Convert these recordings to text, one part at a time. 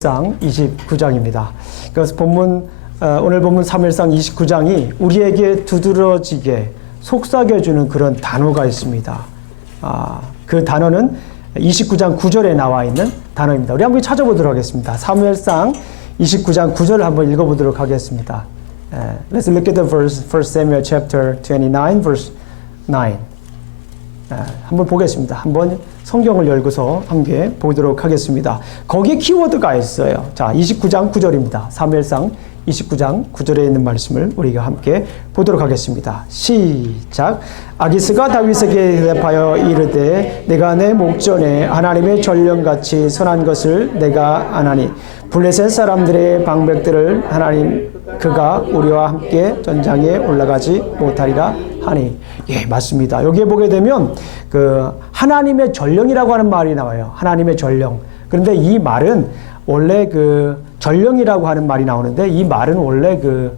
상 29장입니다. 그래서 오늘 본문 사무엘상 29장이 우리에게 두드러지게 속삭여주는 그런 단어가 있습니다. 그 단어는 29장 9절에 나와 있는 단어입니다. 우리 한번 찾아보도록 하겠습니다. 사무엘상 29장 9절을 한번 읽어보도록 하겠습니다. Let's look at the verse, 1 Samuel chapter 29, verse 9. 한번 보겠습니다. 한번 성경을 열고서 함께 보도록 하겠습니다. 거기에 키워드가 있어요. 자, 29장 9절입니다. 사무엘상 29장 9절에 있는 말씀을 우리가 함께 보도록 하겠습니다. 시작. 아기스가 다윗에게 대답하여 이르되 내가 내 목전에 하나님의 전령같이 선한 것을 내가 아나니 블레셋 사람들의 방백들을 하나님 그가 우리와 함께 전장에 올라가지 못하리라 하니. 예, 맞습니다. 여기에 보게 되면 그 하나님의 전령이라고 하는 말이 나와요. 하나님의 전령. 그런데 이 말은 원래 그 전령이라고 하는 말이 나오는데 이 말은 원래 그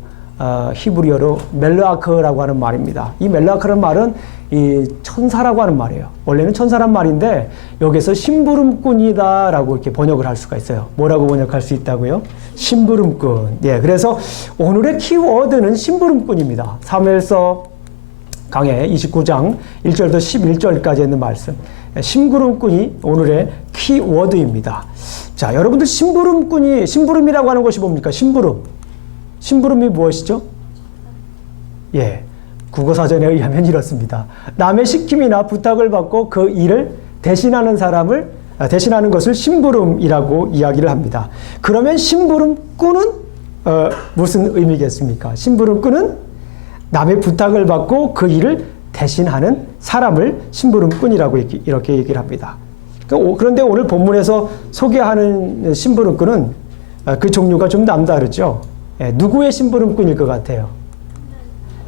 히브리어로 멜라크라고 하는 말입니다. 이 멜라크라는 말은 이 천사라고 하는 말이에요. 원래는 천사란 말인데 여기서 심부름꾼이다라고 이렇게 번역을 할 수가 있어요. 뭐라고 번역할 수 있다고요? 심부름꾼. 예, 그래서 오늘의 키워드는 심부름꾼입니다. 사무엘서 강해 29장 1절부터 11절까지 있는 말씀. 심부름꾼이 오늘의 키워드입니다. 자, 여러분들 심부름이라고 하는 것이 뭡니까? 심부름이 무엇이죠? 예, 국어사전에 의하면 이렇습니다. 남의 시킴이나 부탁을 받고 그 일을 대신하는 것을 심부름이라고 이야기를 합니다. 그러면 심부름꾼은 무슨 의미겠습니까? 심부름꾼은 남의 부탁을 받고 그 일을 대신하는 사람을 심부름꾼이라고 이렇게 얘기를 합니다. 그런데 오늘 본문에서 소개하는 심부름꾼은 그 종류가 좀 남다르죠. 예, 누구의 심부름꾼일 것 같아요?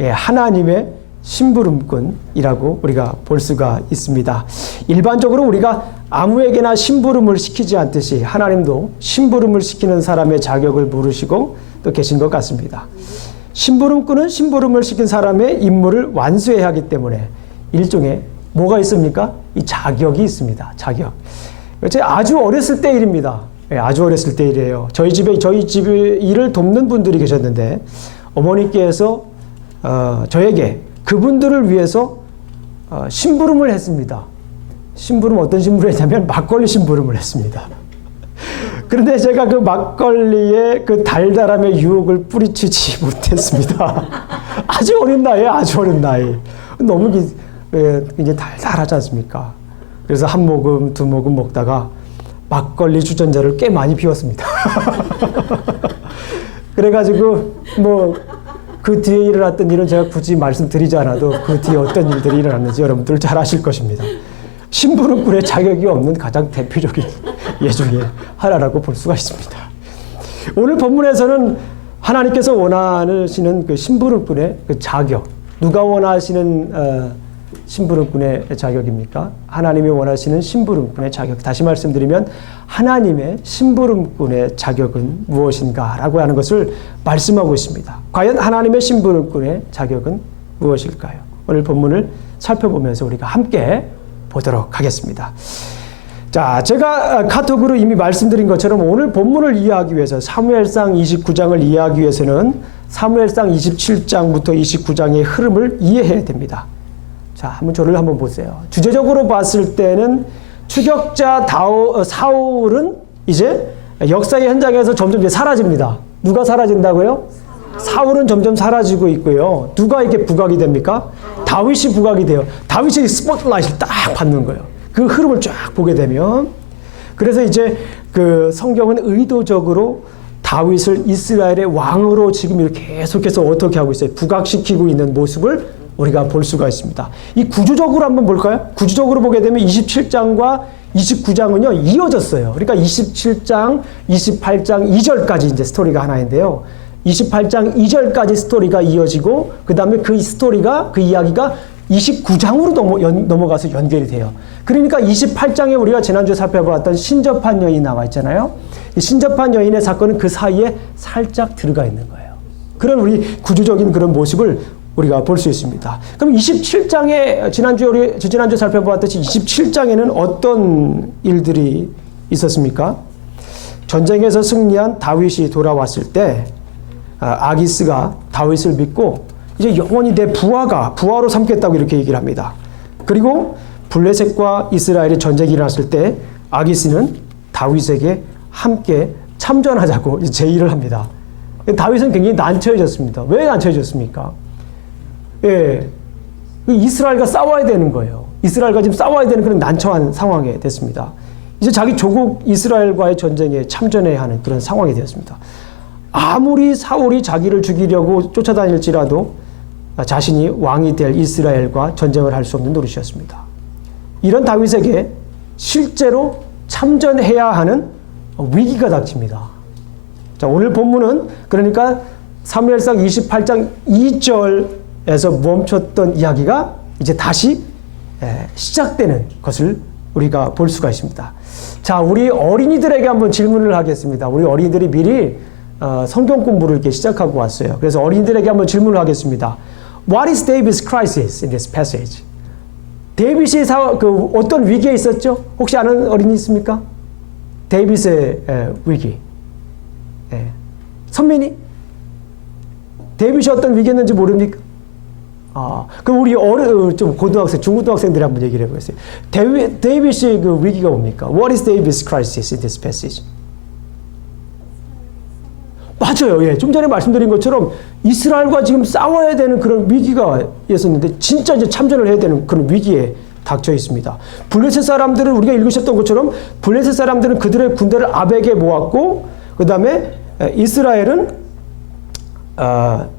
예, 하나님의 심부름꾼이라고 우리가 볼 수가 있습니다. 일반적으로 우리가 아무에게나 심부름을 시키지 않듯이 하나님도 심부름을 시키는 사람의 자격을 물으시고 또 계신 것 같습니다. 심부름꾼은 심부름을 시킨 사람의 임무를 완수해야 하기 때문에 일종의 뭐가 있습니까? 이 자격이 있습니다. 자격. 제가 아주 어렸을 때 일입니다. 예, 아주 어렸을 때 일이에요. 저희 집에 일을 돕는 분들이 계셨는데 어머니께서 저에게 그분들을 위해서 심부름을 했습니다. 심부름 어떤 심부름을 했냐면 막걸리 심부름을 했습니다. 그런데 제가 그 막걸리의 그 달달함의 유혹을 뿌리치지 못했습니다. 아주 어린 나이에 너무 이제 달달하지 않습니까? 그래서 한 모금, 두 모금 먹다가 막걸리 주전자를 꽤 많이 비웠습니다. 그래가지고 그 뒤에 일어났던 일은 제가 굳이 말씀드리지 않아도 그 뒤에 어떤 일들이 일어났는지 여러분들 잘 아실 것입니다. 심부름꾼의 자격이 없는 가장 대표적인 예 중에 하나라고 볼 수가 있습니다. 오늘 본문에서는 하나님께서 원하시는 그 심부름꾼의 그 자격, 누가 원하시는 심부름꾼의 자격입니까? 하나님이 원하시는 심부름꾼의 자격. 다시 말씀드리면 하나님의 심부름꾼의 자격은 무엇인가라고 하는 것을 말씀하고 있습니다. 과연 하나님의 심부름꾼의 자격은 무엇일까요? 오늘 본문을 살펴보면서 우리가 함께 보도록 하겠습니다. 자, 제가 카톡으로 이미 말씀드린 것처럼 오늘 본문을 이해하기 위해서 사무엘상 29장을 이해하기 위해서는 사무엘상 27장부터 29장의 흐름을 이해해야 됩니다. 자, 한번 저를 한번 보세요. 주제적으로 봤을 때는 추격자 사울은 이제 역사의 현장에서 점점 이제 사라집니다. 누가 사라진다고요? 사울은 점점 사라지고 있고요. 누가 이렇게 부각이 됩니까? 다윗이 부각이 돼요. 다윗이 스포트라이트를 딱 받는 거예요. 그 흐름을 쫙 보게 되면. 그래서 이제 그 성경은 의도적으로 다윗을 이스라엘의 왕으로 지금 이렇게 계속해서 어떻게 하고 있어요? 부각시키고 있는 모습을 우리가 볼 수가 있습니다. 이 구조적으로 한번 볼까요? 구조적으로 보게 되면 27장과 29장은요, 이어졌어요. 그러니까 27장, 28장 2절까지 이제 스토리가 하나인데요. 28장 2절까지 스토리가 이어지고, 그 다음에 그 이야기가 29장으로 넘어가서 연결이 돼요. 그러니까 28장에 우리가 지난주에 살펴봤던 신접한 여인이 나와 있잖아요. 이 신접한 여인의 사건은 그 사이에 살짝 들어가 있는 거예요. 그런 우리 구조적인 그런 모습을 우리가 볼 수 있습니다. 그럼 27장에 지난주에 살펴보았듯이 27장에는 어떤 일들이 있었습니까? 전쟁에서 승리한 다윗이 돌아왔을 때 아기스가 다윗을 믿고 이제 영원히 내 부하로 삼겠다고 이렇게 얘기를 합니다. 그리고 블레셋과 이스라엘의 전쟁이 일어났을 때 아기스는 다윗에게 함께 참전하자고 제의를 합니다. 다윗은 굉장히 난처해졌습니다. 왜 난처해졌습니까? 예, 이스라엘과 싸워야 되는 거예요. 이스라엘과 지금 싸워야 되는 그런 난처한 상황에 됐습니다. 이제 자기 조국 이스라엘과의 전쟁에 참전해야 하는 그런 상황이 되었습니다. 아무리 사울이 자기를 죽이려고 쫓아다닐지라도 자신이 왕이 될 이스라엘과 전쟁을 할 수 없는 노릇이었습니다. 이런 다윗에게 실제로 참전해야 하는 위기가 닥칩니다. 자, 오늘 본문은 그러니까 사무엘상 28장 2절에서 멈췄던 이야기가 이제 다시 시작되는 것을 우리가 볼 수가 있습니다. 자, 우리 어린이들에게 한번 질문을 하겠습니다. 우리 어린이들이 미리 성경 공부를 이렇게 시작하고 왔어요. 그래서 어린이들에게 한번 질문을 하겠습니다. What is David's crisis in this passage? 데이빗이 어떤 위기에 있었죠? 혹시 아는 어린이 있습니까? 데이빗의 위기. 선민이? 데이빗이 어떤 위기였는지 모릅니까? 그럼 우리 좀 고등학생, 중고등학생들이 한번 얘기를 해보겠어요. 데이빗의 그 위기가 뭡니까? What is David's crisis in this passage? 맞아요. 예. 좀 전에 말씀드린 것처럼 이스라엘과 지금 싸워야 되는 그런 위기가 있었는데 진짜 이제 참전을 해야 되는 그런 위기에 닥쳐 있습니다. 블레셋 사람들은 우리가 읽으셨던 것처럼 블레셋 사람들은 그들의 군대를 아벡에 모았고 그 다음에 이스라엘은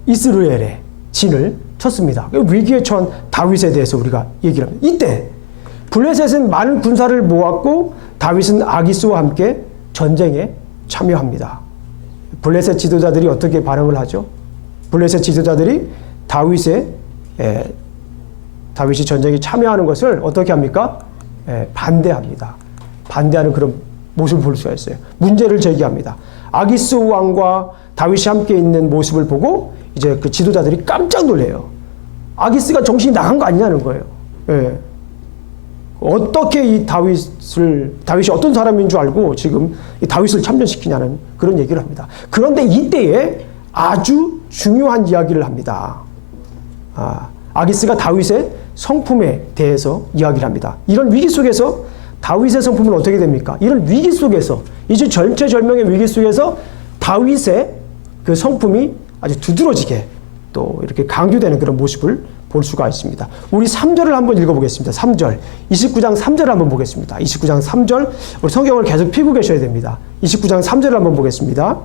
이스라엘의 진을 쳤습니다. 위기에 처한 다윗에 대해서 우리가 얘기를 합니다. 이때 블레셋은 많은 군사를 모았고 다윗은 아기스와 함께 전쟁에 참여합니다. 블레셋 지도자들이 어떻게 반응을 하죠? 블레셋 지도자들이 다윗이 전쟁에 참여하는 것을 어떻게 합니까? 반대합니다. 반대하는 그런 모습을 볼 수가 있어요. 문제를 제기합니다. 아기스 왕과 다윗이 함께 있는 모습을 보고 이제 그 지도자들이 깜짝 놀래요. 아기스가 정신이 나간 거 아니냐는 거예요. 예. 어떻게 이 다윗이 어떤 사람인 줄 알고 지금 이 다윗을 참전시키냐는 그런 얘기를 합니다. 그런데 이때에 아주 중요한 이야기를 합니다. 아기스가 다윗의 성품에 대해서 이야기를 합니다. 이런 위기 속에서 다윗의 성품은 어떻게 됩니까? 이런 위기 속에서 이제 절체절명의 위기 속에서 다윗의 그 성품이 아주 두드러지게 또 이렇게 강조되는 그런 모습을 볼 수가 있습니다. 우리 3절을 한번 읽어보겠습니다. 3절. 29장 3절을 한번 보겠습니다. 29장 3절. 우리 성경을 계속 펴고 계셔야 됩니다. 29장 3절을 한번 보겠습니다.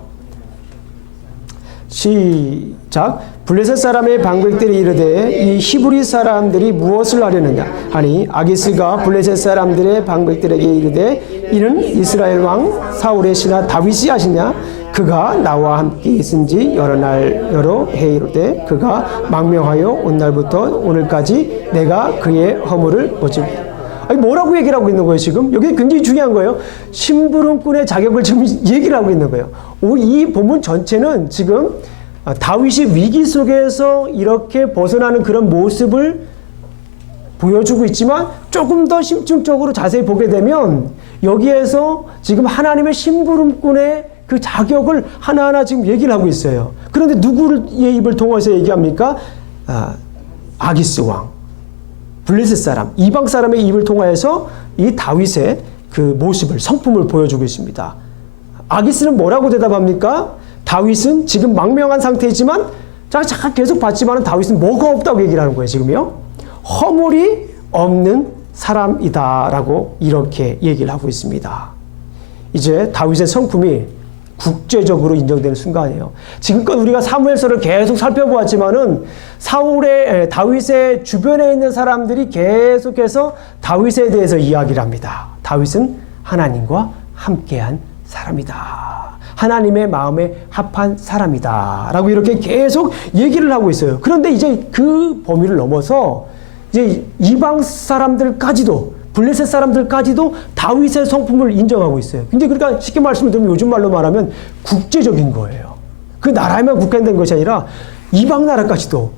시작. 블레셋 사람의 방백들이 이르되 이 히브리 사람들이 무엇을 하려느냐 하니 아기스가 블레셋 사람들의 방백들에게 이르되 이는 이스라엘 왕 사울의 신하 다윗이 하시냐 그가 나와 함께 있은지 여러 해이로되 그가 망명하여 온 날부터 오늘까지 내가 그의 허물을 보지 아니 뭐라고 얘기를 하고 있는 거예요 지금? 여기 굉장히 중요한 거예요. 심부름꾼의 자격을 지금 얘기를 하고 있는 거예요. 이 본문 전체는 지금 다윗이 위기 속에서 이렇게 벗어나는 그런 모습을 보여주고 있지만 조금 더 심층적으로 자세히 보게 되면 여기에서 지금 하나님의 심부름꾼의 그 자격을 하나하나 지금 얘기를 하고 있어요. 그런데 누구의 입을 통해서 얘기합니까? 아기스 왕, 블레셋 사람, 이방 사람의 입을 통해서 이 다윗의 그 모습을, 성품을 보여주고 있습니다. 아기스는 뭐라고 대답합니까? 다윗은 지금 망명한 상태이지만 잠깐 계속 봤지만 다윗은 뭐가 없다고 얘기를 하는 거예요. 지금요. 허물이 없는 사람이다라고 이렇게 얘기를 하고 있습니다. 이제 다윗의 성품이 국제적으로 인정되는 순간이에요. 지금껏 우리가 사무엘서를 계속 살펴보았지만은 다윗의 주변에 있는 사람들이 계속해서 다윗에 대해서 이야기를 합니다. 다윗은 하나님과 함께한 사람이다. 하나님의 마음에 합한 사람이다. 라고 이렇게 계속 얘기를 하고 있어요. 그런데 이제 그 범위를 넘어서 이제 이방 사람들까지도 블레셋 사람들까지도 다윗의 성품을 인정하고 있어요. 근데 그러니까 쉽게 말씀을 드리면 요즘 말로 말하면 국제적인 거예요. 그 나라에만 국한된 것이 아니라 이방 나라까지도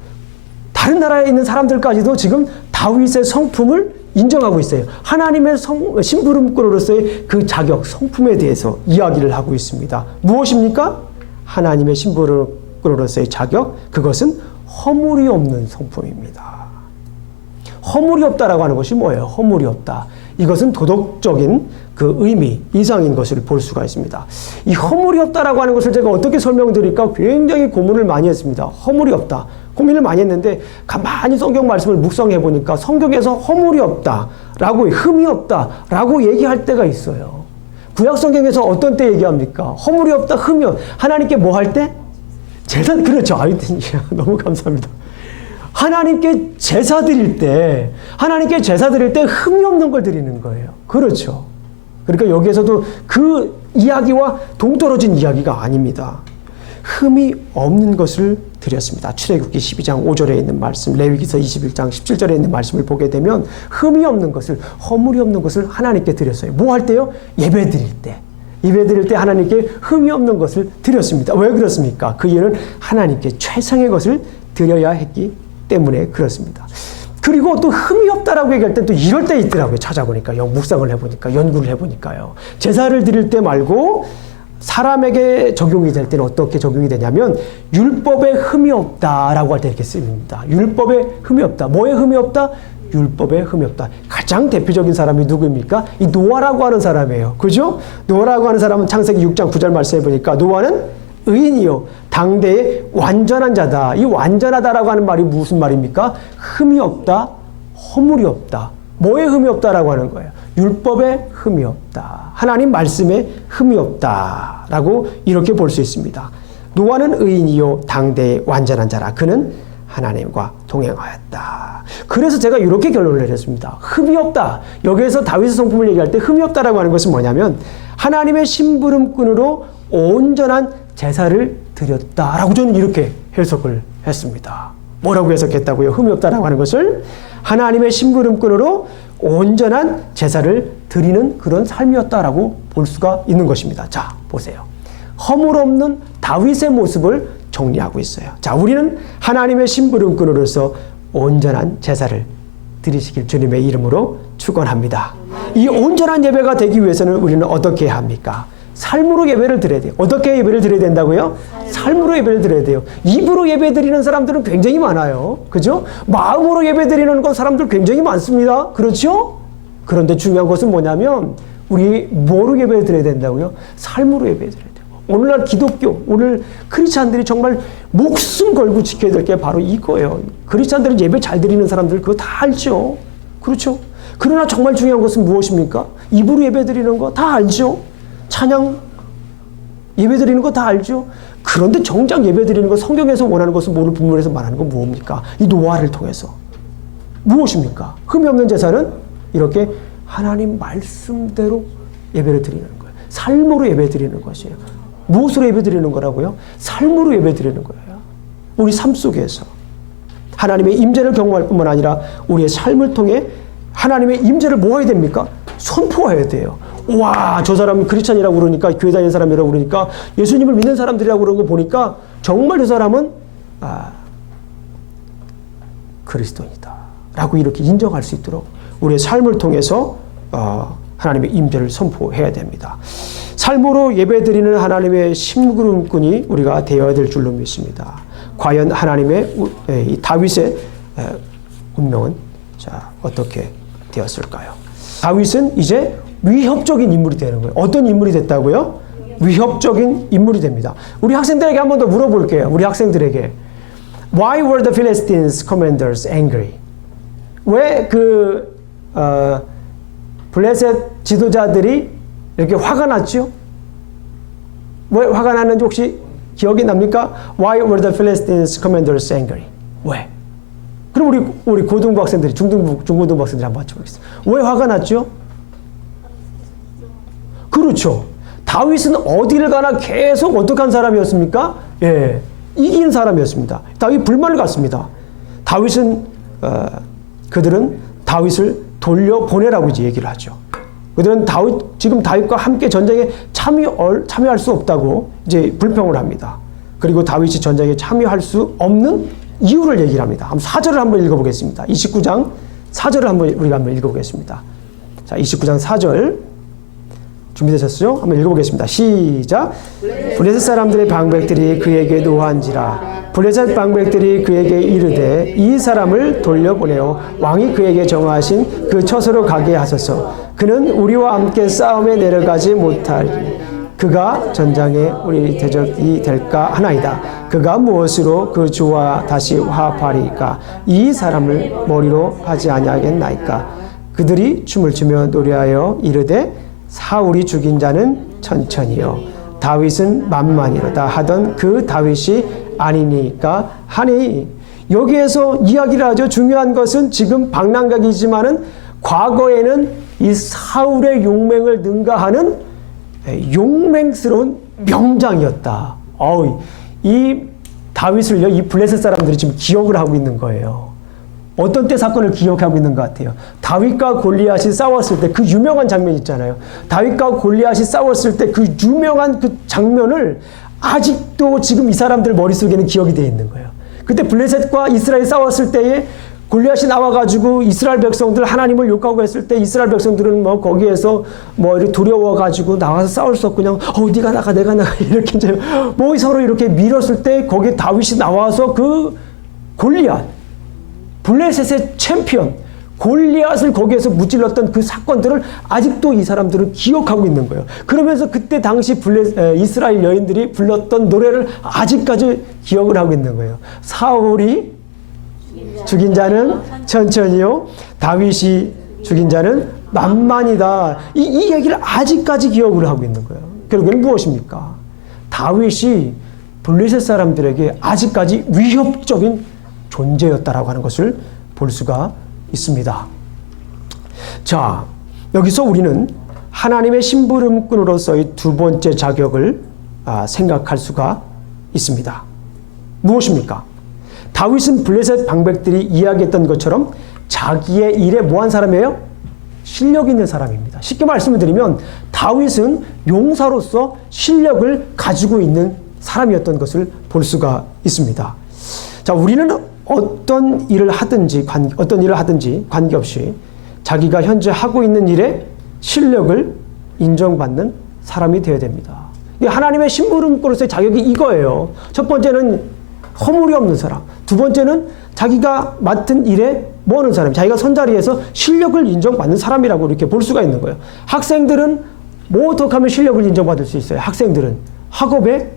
다른 나라에 있는 사람들까지도 지금 다윗의 성품을 인정하고 있어요. 하나님의 심부름꾼으로서의 그 자격, 성품에 대해서 이야기를 하고 있습니다. 무엇입니까? 하나님의 심부름꾼으로서의 자격, 그것은 허물이 없는 성품입니다. 허물이 없다라고 하는 것이 뭐예요? 허물이 없다. 이것은 도덕적인 그 의미 이상인 것을 볼 수가 있습니다. 이 허물이 없다라고 하는 것을 제가 어떻게 설명드릴까 굉장히 고민을 많이 했습니다. 허물이 없다. 고민을 많이 했는데 가만히 성경 말씀을 묵상해 보니까 성경에서 허물이 없다라고 흠이 없다라고 얘기할 때가 있어요. 구약 성경에서 어떤 때 얘기합니까? 허물이 없다, 흠이 없다. 하나님께 뭐 할 때? 제사, 그렇죠. 아유, 너무 감사합니다. 하나님께 제사 드릴 때, 흠이 없는 걸 드리는 거예요. 그렇죠. 그러니까 여기에서도 그 이야기와 동떨어진 이야기가 아닙니다. 흠이 없는 것을 드렸습니다. 출애굽기 12장 5절에 있는 말씀, 레위기서 21장 17절에 있는 말씀을 보게 되면 흠이 없는 것을, 허물이 없는 것을 하나님께 드렸어요. 뭐 할 때요? 예배 드릴 때. 예배 드릴 때 하나님께 흠이 없는 것을 드렸습니다. 왜 그렇습니까? 그 이유는 하나님께 최상의 것을 드려야 했기 때문에 그렇습니다. 그리고 또 흠이 없다라고 얘기할 때 또 이럴 때 있더라고요. 찾아보니까, 묵상을 해보니까, 연구를 해보니까요. 제사를 드릴 때 말고 사람에게 적용이 될 때는 어떻게 적용이 되냐면 율법에 흠이 없다라고 할 때 이렇게 씁니다. 율법에 흠이 없다. 뭐에 흠이 없다? 율법에 흠이 없다. 가장 대표적인 사람이 누구입니까? 이 노아라고 하는 사람이에요. 그죠? 노아라고 하는 사람은 창세기 6장 9절 말씀해 보니까 노아는 의인이요 당대의 완전한 자다. 이 완전하다라고 하는 말이 무슨 말입니까? 흠이 없다, 허물이 없다. 뭐에 흠이 없다라고 하는 거예요? 율법에 흠이 없다. 하나님 말씀에 흠이 없다라고 이렇게 볼 수 있습니다. 노아는 의인이요 당대의 완전한 자라. 그는 하나님과 동행하였다. 그래서 제가 이렇게 결론을 내렸습니다. 흠이 없다. 여기에서 다윗의 성품을 얘기할 때 흠이 없다라고 하는 것은 뭐냐면 하나님의 심부름꾼으로 온전한 제사를 드렸다라고 저는 이렇게 해석을 했습니다. 뭐라고 해석했다고요? 흠이 없다라고 하는 것을 하나님의 심부름꾼으로 온전한 제사를 드리는 그런 삶이었다라고 볼 수가 있는 것입니다. 자, 보세요. 허물 없는 다윗의 모습을 정리하고 있어요. 자, 우리는 하나님의 심부름꾼으로서 온전한 제사를 드리시길 주님의 이름으로 축원합니다. 이 온전한 예배가 되기 위해서는 우리는 어떻게 해야 합니까? 삶으로 예배를 드려야 돼요. 어떻게 예배를 드려야 된다고요? 삶으로 예배를 드려야 돼요. 입으로 예배 드리는 사람들은 굉장히 많아요. 그죠? 마음으로 예배 드리는 건 사람들 굉장히 많습니다. 그렇죠? 그런데 중요한 것은 뭐냐면 우리 뭐로 예배 드려야 된다고요? 삶으로 예배 드려야 돼요. 오늘날 기독교, 오늘 크리스찬들이 정말 목숨 걸고 지켜야 될 게 바로 이거예요. 크리스찬들은 예배 잘 드리는 사람들 그거 다 알죠. 그렇죠? 그러나 정말 중요한 것은 무엇입니까? 입으로 예배 드리는 거 다 알죠. 찬양 예배 드리는 거 다 알죠. 그런데 정작 예배 드리는 거 성경에서 원하는 것은 오늘 본문에서 말하는 건 뭡니까? 이 노아를 통해서 무엇입니까? 흠이 없는 제사는 이렇게 하나님 말씀대로 예배를 드리는 거예요. 삶으로 예배 드리는 것이에요. 무엇으로 예배 드리는 거라고요? 삶으로 예배 드리는 거예요. 우리 삶 속에서 하나님의 임재를 경험할 뿐만 아니라 우리의 삶을 통해 하나님의 임재를 뭐 해야 됩니까? 선포해야 돼요. 와, 저 사람이 크리스찬이라고 그러니까, 교회 다니는 사람이라고 그러니까, 예수님을 믿는 사람들이라고 그런 거 보니까 정말 저 사람은 그리스도인이다 라고 이렇게 인정할 수 있도록 우리의 삶을 통해서 하나님의 임재를 선포해야 됩니다. 삶으로 예배드리는 하나님의 심부름꾼이 우리가 되어야 될 줄로 믿습니다. 과연 하나님의 이 다윗의 운명은 어떻게 되었을까요? 다윗은 이제 위협적인 인물이 되는 거예요. 어떤 인물이 됐다고요? 위협적인 인물이 됩니다. 우리 학생들에게 한 번 더 물어볼게요. 우리 학생들에게 Why were the Philistines commanders angry? 왜 블레셋 지도자들이 이렇게 화가 났죠? 왜 화가 났는지 혹시 기억이 납니까? Why were the Philistines commanders angry? 왜? 그럼 우리 고등부 학생들이 중고등부 학생들이 한번 맞춰보겠습니다. 왜 화가 났죠? 그렇죠. 다윗은 어디를 가나 계속 어떻게 한 사람이었습니까? 예, 이긴 사람이었습니다. 다윗 불만을 갖습니다. 그들은 다윗을 돌려보내라고 이제 얘기를 하죠. 그들은 지금 다윗과 함께 전쟁에 참여할 수 없다고 이제 불평을 합니다. 그리고 다윗이 전쟁에 참여할 수 없는 이유를 얘기를 합니다. 4절을 한번 읽어보겠습니다. 29장 4절을 우리가 한번 읽어보겠습니다. 자, 29장 4절. 준비되셨어요? 한번 읽어보겠습니다. 시작. 블레셋 사람들의 방백들이 그에게 노한지라. 블레셋 방백들이 그에게 이르되 이 사람을 돌려보내어 왕이 그에게 정하신 그 처소로 가게 하소서. 그는 우리와 함께 싸움에 내려가지 못하리. 그가 전장에 우리 대적이 될까 하나이다. 그가 무엇으로 그 주와 다시 화합하리까? 이 사람을 머리로 하지 아니하겠나이까? 그들이 춤을 추며 노래하여 이르되 사울이 죽인 자는 천천히요 다윗은 만만이로다 하던 그 다윗이 아니니까 하니. 여기에서 이야기를 하죠. 중요한 것은 지금 방랑각이지만은 과거에는 이 사울의 용맹을 능가하는 용맹스러운 명장이었다. 이 다윗을요, 이 블레셋 사람들이 지금 기억을 하고 있는 거예요. 어떤 때 사건을 기억하고 있는 것 같아요. 다윗과 골리앗이 싸웠을 때 그 유명한 장면 있잖아요. 다윗과 골리앗이 싸웠을 때 그 유명한 그 장면을 아직도 지금 이 사람들 머릿속에는 기억이 되어 있는 거예요. 그때 블레셋과 이스라엘이 싸웠을 때에 골리앗이 나와가지고 이스라엘 백성들 하나님을 욕하고 했을 때 이스라엘 백성들은 뭐 거기에서 뭐 이렇게 두려워가지고 나와서 싸울 수 없고 그냥 네가 나가 내가 나가 이렇게 이제 뭐 서로 이렇게 밀었을 때 거기에 다윗이 나와서 그 골리앗 블레셋의 챔피언 골리앗을 거기에서 무찔렀던 그 사건들을 아직도 이 사람들은 기억하고 있는 거예요. 그러면서 그때 당시 이스라엘 여인들이 불렀던 노래를 아직까지 기억을 하고 있는 거예요. 사울이 죽인 자는 천천히요 다윗이 죽인 자는 만만이다. 이 얘기를 아직까지 기억을 하고 있는 거예요. 결국에는 무엇입니까? 다윗이 블레셋 사람들에게 아직까지 위협적인 존재였다라고 하는 것을 볼 수가 있습니다. 자, 여기서 우리는 하나님의 심부름꾼으로서의 두 번째 자격을 생각할 수가 있습니다. 무엇입니까? 다윗은 블레셋 방백들이 이야기했던 것처럼 자기의 일에 뭐한 사람이에요? 실력 있는 사람입니다. 쉽게 말씀을 드리면 다윗은 용사로서 실력을 가지고 있는 사람이었던 것을 볼 수가 있습니다. 자, 우리는 어떤 일을 하든지 관계없이 자기가 현재 하고 있는 일에 실력을 인정받는 사람이 되어야 됩니다. 하나님의 심부름꾼으로서의 자격이 이거예요. 첫 번째는 허물이 없는 사람. 두 번째는 자기가 맡은 일에 뭐 하는 사람, 자기가 선 자리에서 실력을 인정받는 사람이라고 이렇게 볼 수가 있는 거예요. 학생들은 뭐 어떻게 하면 실력을 인정받을 수 있어요? 학생들은 학업에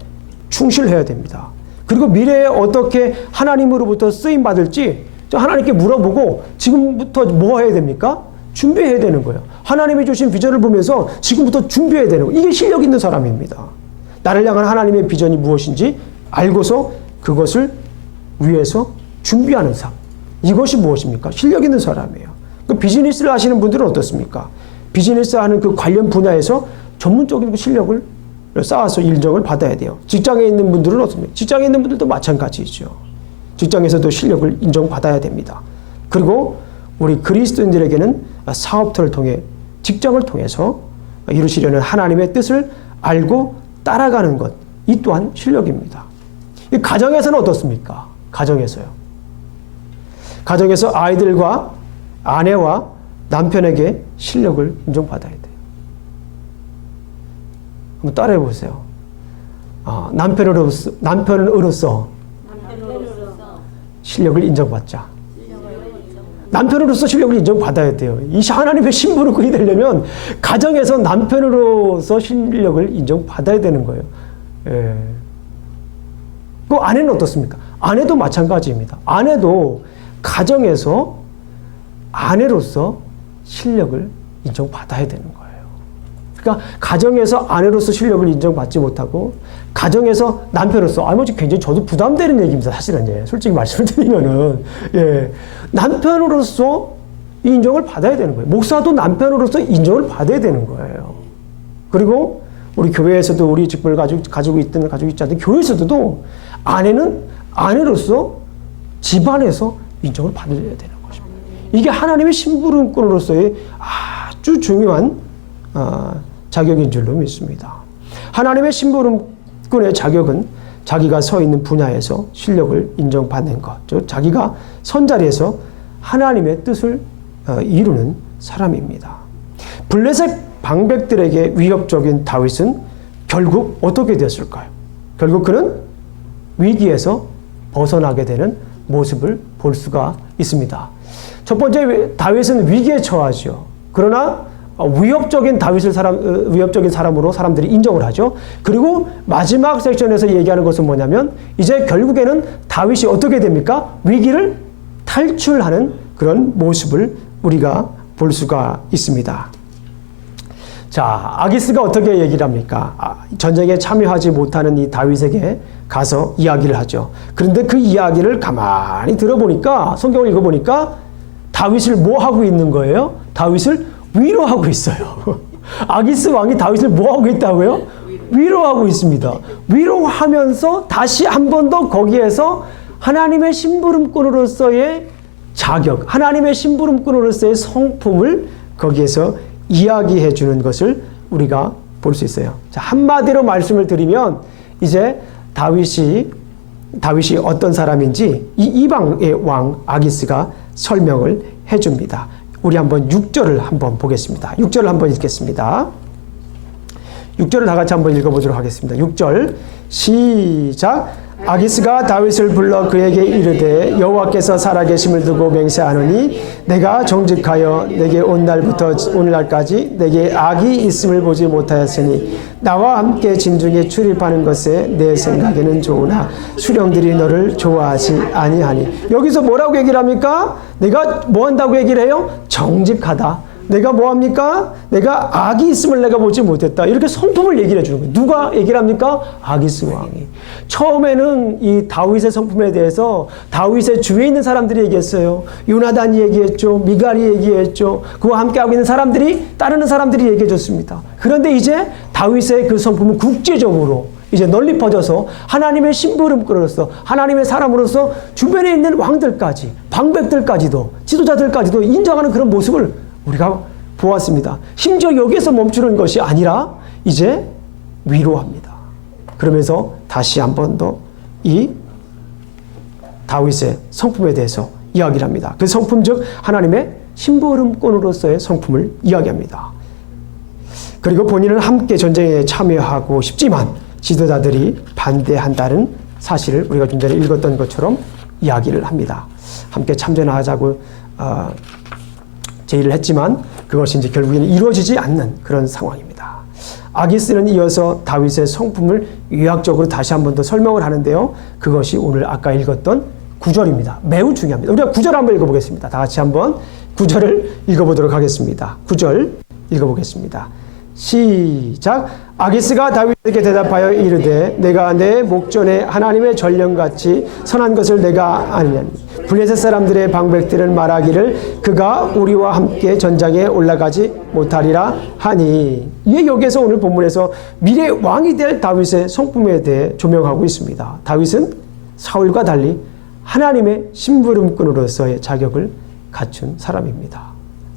충실해야 됩니다. 그리고 미래에 어떻게 하나님으로부터 쓰임받을지 하나님께 물어보고 지금부터 뭐 해야 됩니까? 준비해야 되는 거예요. 하나님이 주신 비전을 보면서 지금부터 준비해야 되는 거예요. 이게 실력 있는 사람입니다. 나를 향한 하나님의 비전이 무엇인지 알고서 그것을 위해서 준비하는 삶. 이것이 무엇입니까? 실력 있는 사람이에요. 그 비즈니스를 하시는 분들은 어떻습니까? 비즈니스 하는 그 관련 분야에서 전문적인 실력을 쌓아서 인정을 받아야 돼요. 직장에 있는 분들은 어떻습니까? 직장에 있는 분들도 마찬가지죠. 직장에서도 실력을 인정받아야 됩니다. 그리고 우리 그리스도인들에게는 사업터를 통해 직장을 통해서 이루시려는 하나님의 뜻을 알고 따라가는 것, 이 또한 실력입니다. 이 가정에서는 어떻습니까? 가정에서요. 가정에서 아이들과 아내와 남편에게 실력을 인정받아야 돼요. 한번 따라해 보세요. 남편으로서 실력을 인정받자. 남편으로서 실력을 인정받아야 돼요. 이 하나님의 신부름꾼이 되려면 가정에서 남편으로서 실력을 인정받아야 되는 거예요. 예. 그 아내는 어떻습니까? 아내도 마찬가지입니다. 아내도 가정에서 아내로서 실력을 인정받아야 되는 거예요. 그러니까 가정에서 아내로서 실력을 인정받지 못하고 가정에서 남편으로서 굉장히 저도 부담되는 얘기입니다. 사실은 솔직히 말씀을 드리면은 남편으로서 인정을 받아야 되는 거예요. 목사도 남편으로서 인정을 받아야 되는 거예요. 그리고 우리 교회에서도 우리 직분을 가지고 있든 가지고 있지 않든 교회에서도 아내는 아내로서 집안에서 인정을 받아야 되는 것입니다. 이게 하나님의 심부름꾼으로서의 아주 중요한 자격인 줄로 믿습니다. 하나님의 심부름꾼의 자격은 자기가 서 있는 분야에서 실력을 인정받는 것, 즉 자기가 선 자리에서 하나님의 뜻을 이루는 사람입니다. 블레셋 방백들에게 위협적인 다윗은 결국 어떻게 되었을까요? 결국 그는 위기에서 벗어나게 되는 모습을 볼 수가 있습니다. 첫 번째, 다윗은 위기에 처하죠. 그러나 위협적인 사람으로 사람들이 인정을 하죠. 그리고 마지막 섹션에서 얘기하는 것은 뭐냐면 이제 결국에는 다윗이 어떻게 됩니까? 위기를 탈출하는 그런 모습을 우리가 볼 수가 있습니다. 자, 아기스가 어떻게 얘기를 합니까? 전쟁에 참여하지 못하는 이 다윗에게 가서 이야기를 하죠. 그런데 그 이야기를 가만히 들어보니까, 성경을 읽어보니까 다윗을 뭐 하고 있는 거예요? 다윗을 위로하고 있어요. 아기스 왕이 다윗을 뭐 하고 있다고요? 위로하고 있습니다. 위로하면서 다시 한 번 더 거기에서 하나님의 심부름꾼으로서의 자격, 하나님의 심부름꾼으로서의 성품을 거기에서 이야기해 주는 것을 우리가 볼 수 있어요. 자, 한마디로 말씀을 드리면 이제 다윗이 어떤 사람인지 이 이방의 왕 아기스가 설명을 해 줍니다. 우리 한번 6절을 한번 보겠습니다. 6절을 한번 읽겠습니다. 6절을 다 같이 한번 읽어보도록 하겠습니다. 6절 시작. 아기스가 다윗을 불러 그에게 이르되 여호와께서 살아계심을 두고 맹세하노니 내가 정직하여 내게 온 날부터 오늘날까지 내게 악이 있음을 보지 못하였으니 나와 함께 진중에 출입하는 것에 내 생각에는 좋으나 수령들이 너를 좋아하지 아니하니. 여기서 뭐라고 얘기를 합니까? 내가 뭐 한다고 얘기를 해요? 정직하다. 내가 뭐합니까? 내가 악이 있음을 내가 보지 못했다. 이렇게 성품을 얘기를 해주는 거예요. 누가 얘기를 합니까? 아기스 왕이. 처음에는 이 다윗의 성품에 대해서 다윗의 주위에 있는 사람들이 얘기했어요. 요나단이 얘기했죠. 미갈이 얘기했죠. 그와 함께하고 있는 사람들이, 따르는 사람들이 얘기해 줬습니다. 그런데 이제 다윗의 그 성품은 국제적으로 이제 널리 퍼져서 하나님의 심부름꾼으로서, 하나님의 사람으로서 주변에 있는 왕들까지, 방백들까지도, 지도자들까지도 인정하는 그런 모습을 우리가 보았습니다. 심지어 여기에서 멈추는 것이 아니라 이제 위로합니다. 그러면서 다시 한 번 더 이 다윗의 성품에 대해서 이야기를 합니다. 그 성품 즉 하나님의 심부름꾼으로서의 성품을 이야기합니다. 그리고 본인은 함께 전쟁에 참여하고 싶지만 지도자들이 반대한다는 사실을 우리가 좀 전에 읽었던 것처럼 이야기를 합니다. 함께 참전하자고 제의를 했지만 그것이 이제 결국에는 이루어지지 않는 그런 상황입니다. 아기스는 이어서 다윗의 성품을 요약적으로 다시 한 번 더 설명을 하는데요. 그것이 오늘 아까 읽었던 9절입니다. 매우 중요합니다. 우리가 9절 한번 읽어보겠습니다. 다 같이 한번 9절을 읽어보도록 하겠습니다. 9절 읽어보겠습니다. 시작. 아기스가 다윗에게 대답하여 이르되 내가 내 목전에 하나님의 전령같이 선한 것을 내가 아느냐니 블레셋 사람들의 방백들은 말하기를 그가 우리와 함께 전장에 올라가지 못하리라 하니. 이게 여기에서 오늘 본문에서 미래 왕이 될 다윗의 성품에 대해 조명하고 있습니다. 다윗은 사울과 달리 하나님의 심부름꾼으로서의 자격을 갖춘 사람입니다.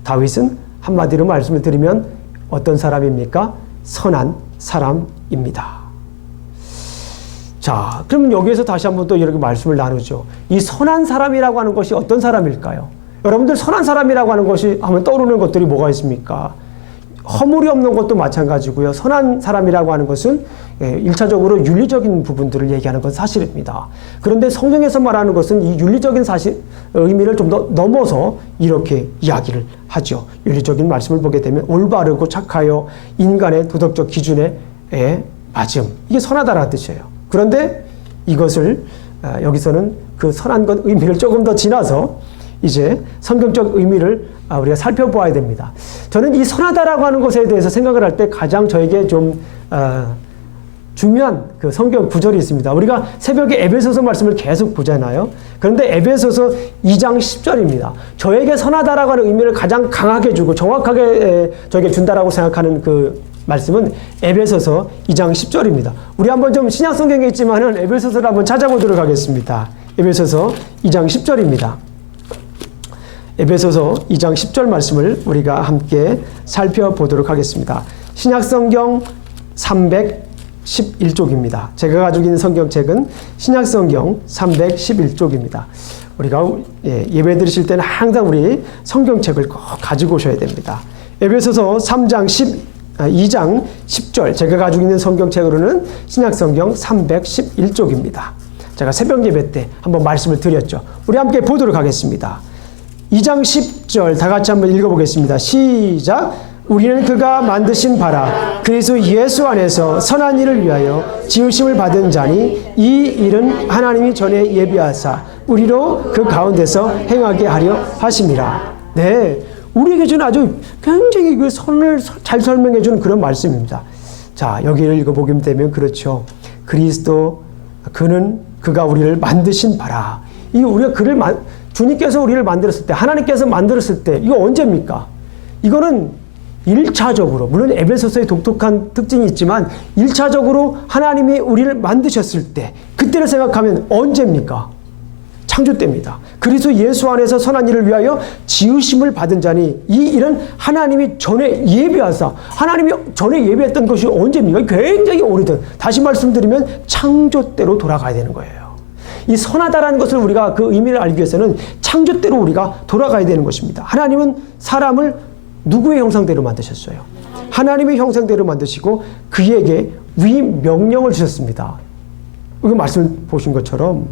다윗은 한마디로 말씀을 드리면 어떤 사람입니까? 선한 사람입니다. 자, 그럼 여기에서 다시 한번 또 이렇게 말씀을 나누죠. 이 선한 사람이라고 하는 것이 어떤 사람일까요? 여러분들 선한 사람이라고 하는 것이 하면 떠오르는 것들이 뭐가 있습니까? 허물이 없는 것도 마찬가지고요. 선한 사람이라고 하는 것은 1차적으로 윤리적인 부분들을 얘기하는 건 사실입니다. 그런데 성경에서 말하는 것은 이 윤리적인 의미를 좀 더 넘어서 이렇게 이야기를 하죠. 윤리적인 말씀을 보게 되면 올바르고 착하여 인간의 도덕적 기준에 맞음. 이게 선하다라는 뜻이에요. 그런데 이것을 여기서는 그 선한 것 의미를 조금 더 지나서 이제 성경적 의미를 우리가 살펴보아야 됩니다. 저는 이 선하다라고 하는 것에 대해서 생각을 할 때 가장 저에게 좀 중요한 그 성경 구절이 있습니다. 우리가 새벽에 에베소서 말씀을 계속 보잖아요. 그런데 에베소서 2장 10절입니다. 저에게 선하다라고 하는 의미를 가장 강하게 주고 정확하게 저에게 준다라고 생각하는 그 말씀은 에베소서 2장 10절입니다. 우리 한번 좀 신약 성경에 있지만은 에베소서를 한번 찾아보도록 하겠습니다. 에베소서 2장 10절입니다. 에베소서 2장 10절 말씀을 우리가 함께 살펴보도록 하겠습니다. 신약성경 311쪽입니다. 제가 가지고 있는 성경책은 신약성경 311쪽입니다. 우리가 예배 드리실 때는 항상 우리 성경책을 꼭 가지고 오셔야 됩니다. 에베소서 2장 10절, 제가 가지고 있는 성경책으로는 신약성경 311쪽입니다. 제가 새벽 예배 때 한번 말씀을 드렸죠. 우리 함께 보도록 하겠습니다. 2장 10절 다 같이 한번 읽어보겠습니다. 시작. 우리는 그가 만드신 바라 그리스도 예수 안에서 선한 일을 위하여 지으심을 받은 자니 이 일은 하나님이 전에 예비하사 우리로 그 가운데서 행하게 하려 하심이라. 네, 우리에게 주는 아주 굉장히 그 선을 잘 설명해 주는 그런 말씀입니다. 자, 여기를 읽어보게 되면 그렇죠. 그리스도 그가 우리를 만드신 바라. 이 우리가 주님께서 우리를 만들었을 때, 하나님께서 만들었을 때, 이거 언제입니까? 이거는 1차적으로, 물론 에베소서의 독특한 특징이 있지만 1차적으로 하나님이 우리를 만드셨을 때, 그때를 생각하면 언제입니까? 창조 때입니다. 그리스도 예수 안에서 선한 일을 위하여 지으심을 받은 자니 이 일은 하나님이 전에 예비하사, 하나님이 전에 예비했던 것이 언제입니까? 굉장히 오래된, 다시 말씀드리면 창조 때로 돌아가야 되는 거예요. 이 선하다라는 것을 우리가 그 의미를 알기 위해서는 창조 때로 우리가 돌아가야 되는 것입니다. 하나님은 사람을 누구의 형상대로 만드셨어요? 하나님의 형상대로 만드시고 그에게 위명령을 주셨습니다. 이 말씀을 보신 것처럼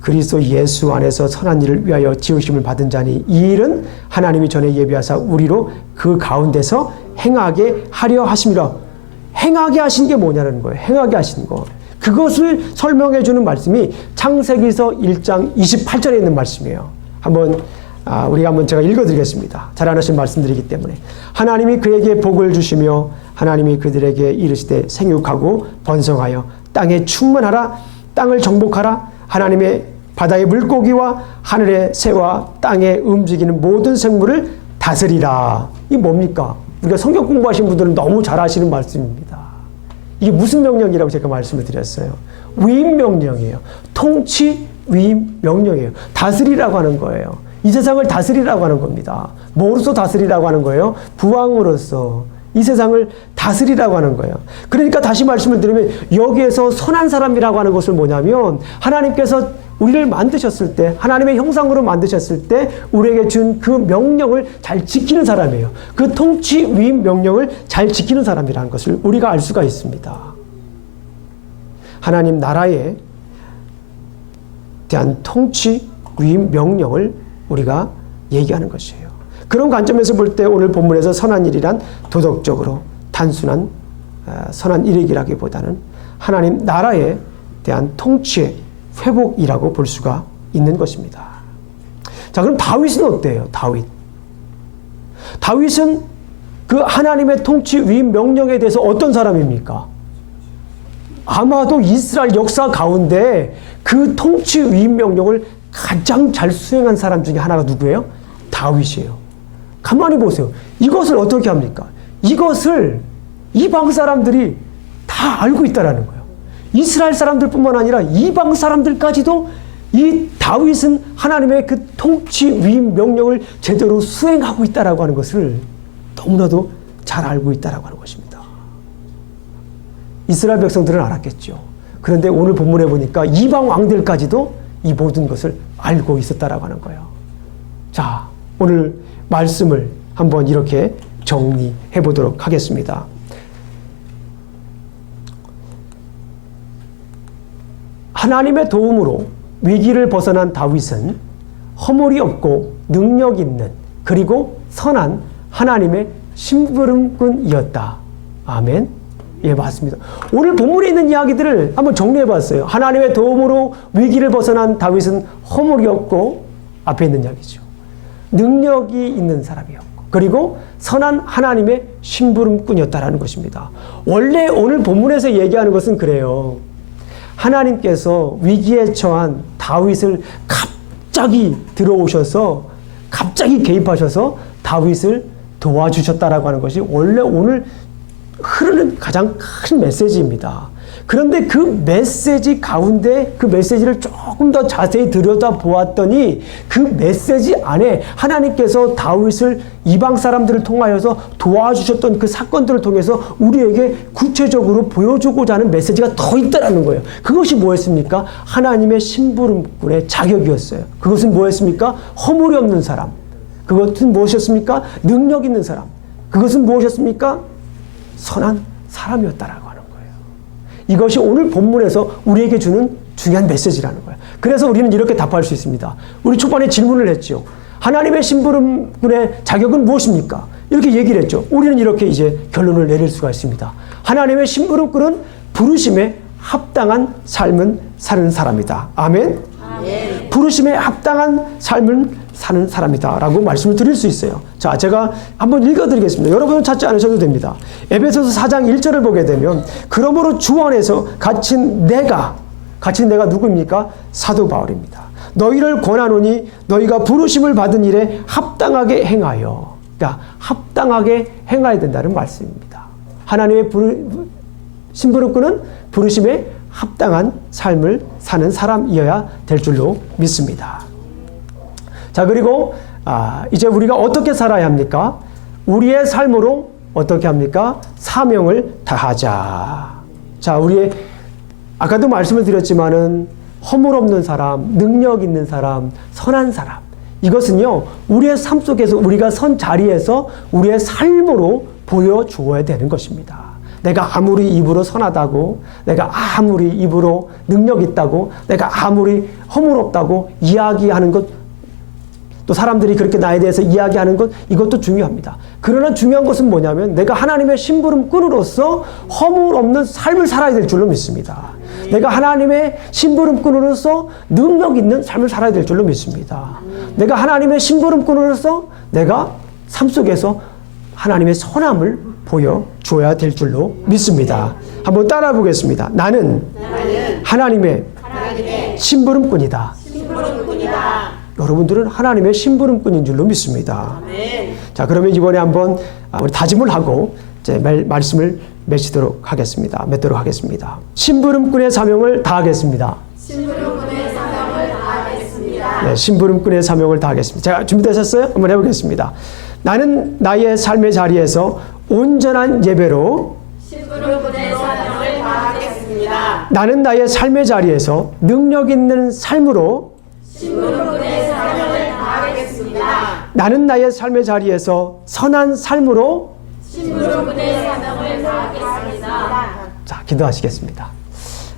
그리스도 예수 안에서 선한 일을 위하여 지으심을 받은 자니 이 일은 하나님이 전에 예비하사 우리로 그 가운데서 행하게 하려 하심이라. 행하게 하신 게 뭐냐는 거예요. 행하게 하신 거. 그것을 설명해 주는 말씀이 창세기서 1장 28절에 있는 말씀이에요. 우리가 한번 제가 읽어드리겠습니다. 잘 아시는 말씀드리기 때문에. 하나님이 그에게 복을 주시며 하나님이 그들에게 이르시되 생육하고 번성하여 땅에 충만하라. 땅을 정복하라. 하나님의 바다의 물고기와 하늘의 새와 땅에 움직이는 모든 생물을 다스리라. 이게 뭡니까? 우리가 성경 공부하신 분들은 너무 잘 아시는 말씀입니다. 이게 무슨 명령이라고 제가 말씀을 드렸어요? 위임 명령이에요. 통치 위임 명령이에요. 다스리라고 하는 거예요. 이 세상을 다스리라고 하는 겁니다. 뭐로서 다스리라고 하는 거예요? 부왕으로서 이 세상을 다스리라고 하는 거예요. 그러니까 다시 말씀을 드리면 여기에서 선한 사람이라고 하는 것은 뭐냐면 하나님께서 우리를 만드셨을 때, 하나님의 형상으로 만드셨을 때 우리에게 준 그 명령을 잘 지키는 사람이에요. 그 통치 위임 명령을 잘 지키는 사람이라는 것을 우리가 알 수가 있습니다. 하나님 나라에 대한 통치 위임 명령을 우리가 얘기하는 것이에요. 그런 관점에서 볼 때 오늘 본문에서 선한 일이란 도덕적으로 단순한 선한 일이라기보다는 하나님 나라에 대한 통치의 회복이라고 볼 수가 있는 것입니다. 자, 그럼 다윗은 어때요? 다윗은 그 하나님의 통치 위임 명령에 대해서 어떤 사람입니까? 아마도 이스라엘 역사 가운데 그 통치 위임 명령을 가장 잘 수행한 사람 중에 하나가 누구예요? 다윗이에요. 가만히 보세요. 이것을 어떻게 합니까? 이것을 이방 사람들이 다 알고 있다라는 거예요. 이스라엘 사람들뿐만 아니라 이방 사람들까지도 이 다윗은 하나님의 그 통치 위임 명령을 제대로 수행하고 있다라고 하는 것을 너무나도 잘 알고 있다라고 하는 것입니다. 이스라엘 백성들은 알았겠죠. 그런데 오늘 본문에 보니까 이방 왕들까지도 이 모든 것을 알고 있었다라고 하는 거예요. 자, 오늘 말씀을 한번 이렇게 정리해 보도록 하겠습니다. 하나님의 도움으로 위기를 벗어난 다윗은 허물이 없고 능력 있는 그리고 선한 하나님의 심부름꾼이었다. 아멘. 예, 맞습니다. 오늘 본문에 있는 이야기들을 한번 정리해 봤어요. 하나님의 도움으로 위기를 벗어난 다윗은 허물이 없고, 앞에 있는 이야기죠. 능력이 있는 사람이었고, 그리고 선한 하나님의 심부름꾼이었다라는 것입니다. 원래 오늘 본문에서 얘기하는 것은 그래요. 하나님께서 위기에 처한 다윗을 갑자기 들어오셔서 갑자기 개입하셔서 다윗을 도와주셨다라고 하는 것이 원래 오늘 흐르는 가장 큰 메시지입니다. 그런데 그 메시지 가운데 그 메시지를 조금 더 자세히 들여다보았더니 그 메시지 안에 하나님께서 다윗을 이방 사람들을 통하여서 도와주셨던 그 사건들을 통해서 우리에게 구체적으로 보여주고자 하는 메시지가 더 있다라는 거예요. 그것이 뭐였습니까? 하나님의 심부름꾼의 자격이었어요. 그것은 뭐였습니까? 허물이 없는 사람. 그것은 무엇이었습니까? 능력 있는 사람. 그것은 무엇이었습니까? 선한 사람이었다라고 하는 거예요. 이것이 오늘 본문에서 우리에게 주는 중요한 메시지라는 거예요. 그래서 우리는 이렇게 답할 수 있습니다. 우리 초반에 질문을 했죠. 하나님의 심부름꾼의 자격은 무엇입니까? 이렇게 얘기를 했죠. 우리는 이렇게 이제 결론을 내릴 수가 있습니다. 하나님의 심부름꾼은 부르심에 합당한 삶을 사는 사람이다. 아멘? 아멘. 부르심에 합당한 삶을 사는 사람이다 라고 말씀을 드릴 수 있어요. 자, 제가 한번 읽어드리겠습니다. 여러분은 찾지 않으셔도 됩니다. 에베소서 4장 1절을 보게 되면 그러므로 주 안에서 갇힌 내가 누구입니까? 사도 바울입니다. 너희를 권하노니 너희가 부르심을 받은 일에 합당하게 행하여, 그러니까 합당하게 행해야 된다는 말씀입니다. 하나님의 심부름꾼은 부르심에 합당한 삶을 사는 사람이어야 될 줄로 믿습니다. 자, 그리고 이제 우리가 어떻게 살아야 합니까? 우리의 삶으로 어떻게 합니까? 사명을 다하자. 자, 우리의 아까도 말씀을 드렸지만은 허물 없는 사람, 능력 있는 사람, 선한 사람. 이것은요, 우리의 삶 속에서 우리가 선 자리에서 우리의 삶으로 보여주어야 되는 것입니다. 내가 아무리 입으로 선하다고, 내가 아무리 입으로 능력 있다고, 내가 아무리 허물 없다고 이야기하는 것, 또 사람들이 그렇게 나에 대해서 이야기하는 것, 이것도 중요합니다. 그러나 중요한 것은 뭐냐면 내가 하나님의 심부름꾼으로서 허물 없는 삶을 살아야 될 줄로 믿습니다. 내가 하나님의 심부름꾼으로서 능력 있는 삶을 살아야 될 줄로 믿습니다. 내가 하나님의 심부름꾼으로서 내가 삶 속에서 하나님의 선함을 보여줘야 될 줄로 믿습니다. 한번 따라 보겠습니다. 나는 하나님의 심부름꾼이다. 여러분들은 하나님의 심부름꾼인 줄로 믿습니다. 자, 그러면 이번에 한번 우리 다짐을 하고 이제 말씀을 맺도록 하겠습니다. 심부름꾼의 사명을 다하겠습니다. 네, 심부름꾼의 사명을 다하겠습니다. 자, 준비되셨어요? 한번 해보겠습니다. 나는 나의 삶의 자리에서 온전한 예배로 심부름꾼의 사명을 다하겠습니다. 나는 나의 삶의 자리에서 능력 있는 삶으로 심부름꾼의 사명을 다하겠습니다. 나는 나의 삶의 자리에서 선한 삶으로 심부름꾼의 사명을 다하겠습니다. 자, 기도하시겠습니다.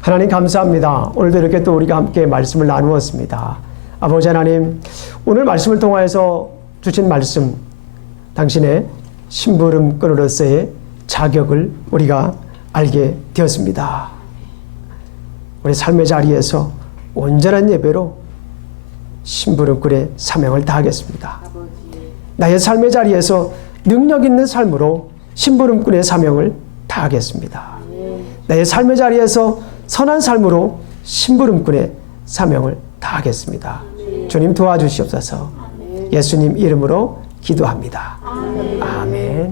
하나님 감사합니다. 오늘도 이렇게 또 우리가 함께 말씀을 나누었습니다. 아버지 하나님, 오늘 말씀을 통하여서 주신 말씀, 당신의 심부름꾼으로서의 자격을 우리가 알게 되었습니다. 우리 삶의 자리에서 온전한 예배로 심부름꾼의 사명을 다하겠습니다. 나의 삶의 자리에서 능력 있는 삶으로 심부름꾼의 사명을 다하겠습니다. 나의 삶의 자리에서 선한 삶으로 심부름꾼의 사명을 다하겠습니다. 주님 도와주시옵소서. 예수님 이름으로 기도합니다.